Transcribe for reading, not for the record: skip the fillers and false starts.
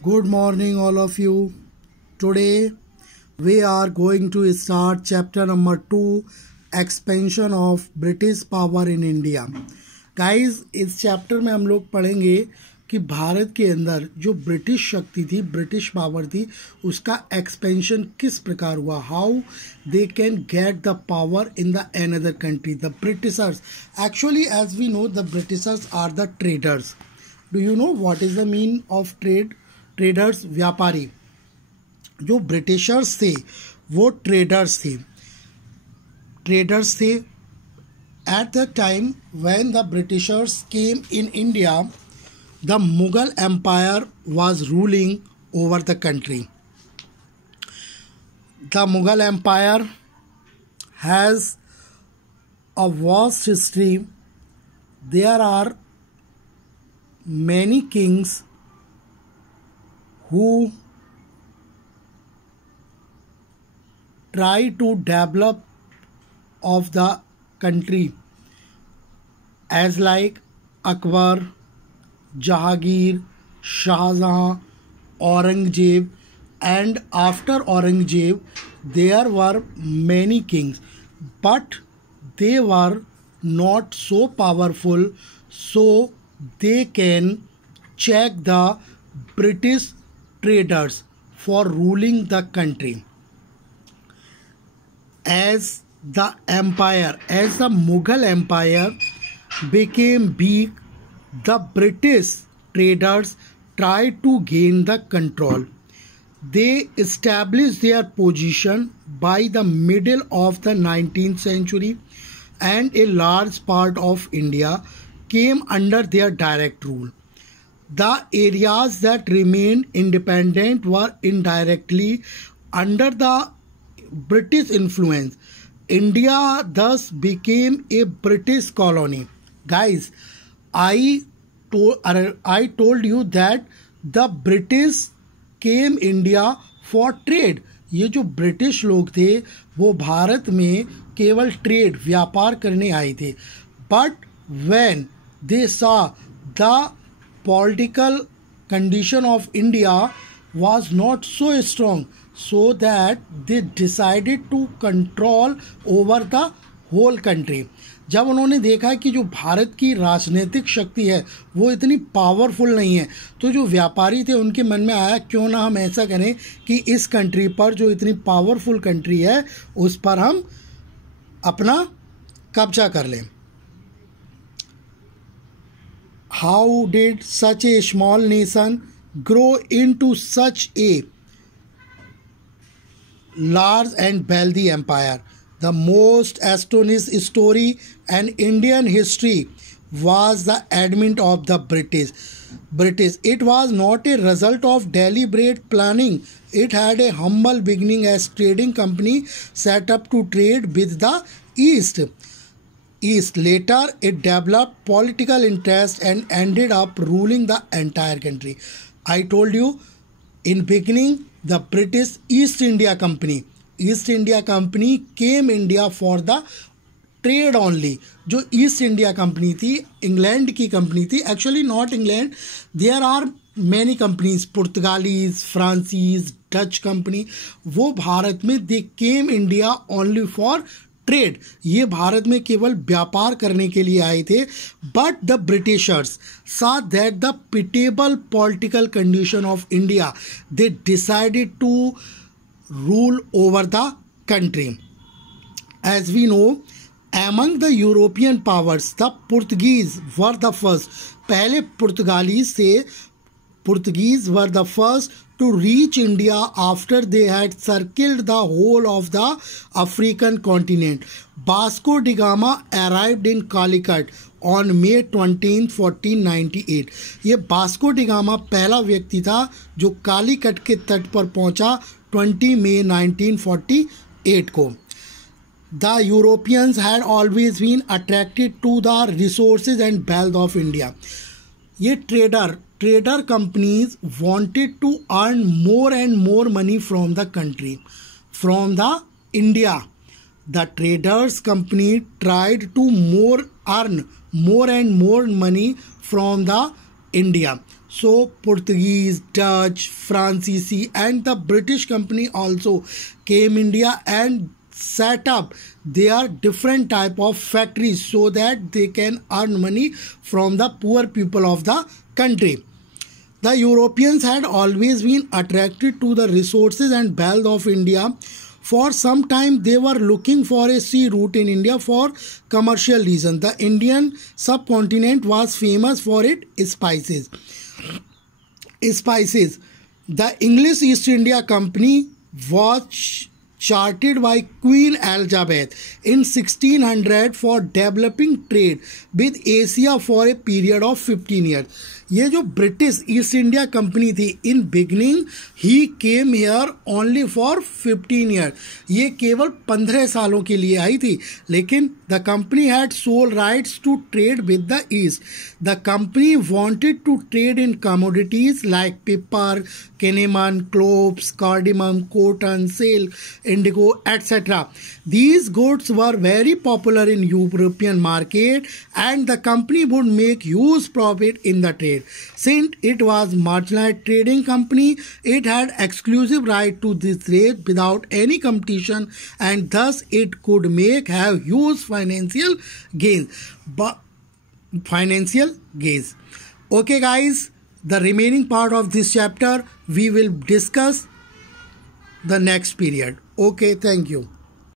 Good morning, all of you. Today we are going to start chapter number 2, expansion of British power in India. Guys, इस chapter में हम लोग पढ़ेंगे कि भारत के अंदर जो ब्रिटिश शक्ति थी, ब्रिटिश पावर थी, उसका एक्सपेंशन किस प्रकार हुआ. How they can get the power in the another country. The Britishers, actually as we know, the Britishers are the traders. Do you know what is the mean of trade? Traders, व्यापारी. जो Britishers थे वो traders थे. At the time when the Britishers came in India, the Mughal empire was ruling over the country. The Mughal empire has a vast history. There are many kings who try to develop of the country, as like Akbar, Jahangir, Shahjahan, Aurangzeb, and after Aurangzeb there were many kings, but they were not so powerful, so they can check the British traders for ruling the country. As the Mughal empire became big, the British traders tried to gain the control. They established their position by the middle of the 19th century, and a large part of India came under their direct rule. The areas that remained independent were indirectly under the British influence. India thus became a British colony. Guys, I told you that the British came India for trade. ये जो British लोग थे वो भारत में केवल trade, व्यापार करने आए थे. But when they saw the political condition of India was not so strong, so that they decided to control over the whole country. जब उन्होंने देखा कि जो भारत की राजनीतिक शक्ति है वो इतनी पावरफुल नहीं है, तो जो व्यापारी थे उनके मन में आया क्यों ना हम ऐसा करें कि इस कंट्री पर, जो इतनी पावरफुल कंट्री है, उस पर हम अपना कब्जा कर लें. How did such a small nation grow into such a large and wealthy empire? The most astonishing story in Indian history was the advent of the British. It was not a result of deliberate planning. It had a humble beginning as trading company set up to trade with the East. Later, it developed political interest and ended up ruling the entire country. I told you in beginning, the British East India Company came India for the trade only. जो East India company थी, England की company थी. Actually not England, there are many companies, पुर्तगालीज, फ्रांसीज, Dutch company. वो भारत में they came India only for trade. ये भारत में केवल व्यापार करने के लिए आए थे. But the Britishers saw that the pitiable political condition of India, they decided to rule over the country. As we know, among the European powers, the Portuguese were the first. पहले Portuguese were the first to reach India after they had circled the whole of the African continent. Vasco da Gama arrived in Calicut on May 20, 1498. ये Vasco D gamma पहला व्यक्ति था जो कालीकट के तट पर पहुंचा 20 मई 1948 को. The Europeans had always been attracted to the resources and wealth of India. ये trader companies wanted to earn more and more money from the country, from the India. The traders company tried to earn more and more money from the India. So Portuguese, Dutch, Francis and the British company also came India and set up their different type of factories so that they can earn money from the poor people of the country. The Europeans had always been attracted to the resources and wealth of India. For some time, they were looking for a sea route in India for commercial reasons. The Indian subcontinent was famous for its spices. The English East India Company was chartered by Queen Elizabeth in 1600 for developing trade with Asia for a period of 15 years. ये जो British east India company थी, in beginning ही came here only for 15 year, ये केवल 15 सालों के लिए आई थी. लेकिन the company had sole rights to trade with the East. The company wanted to trade in commodities like pepper, cinnamon, cloves, cardamom, cotton, silk, indigo, etc. These goods were very popular in European market and the company would make huge profit in the trade. Since it was marginalized trading company, it had exclusive right to this trade without any competition and thus it could have huge financial gains. Okay guys, the remaining part of this chapter we will discuss the next period. Okay, thank you.